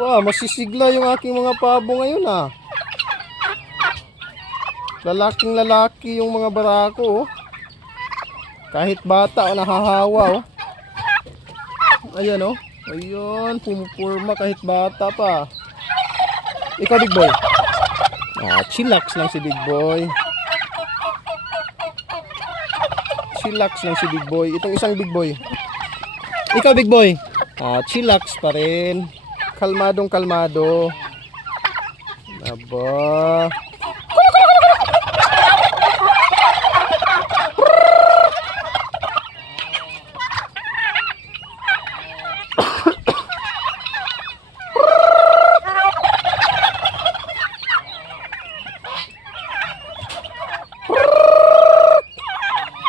Ba, masisigla yung aking mga pabo ngayon ah. Lalaking lalaki yung mga barako oh. Kahit bata oh, nahahawa oh. Ayan oh. Ayun, pumupurma kahit bata pa. Ikaw big boy. Chillax lang si big boy. Chillax lang si big boy. Itong isang big boy. Ikaw big boy. Chillax pa rin. Kalmadong kalmado. Aba.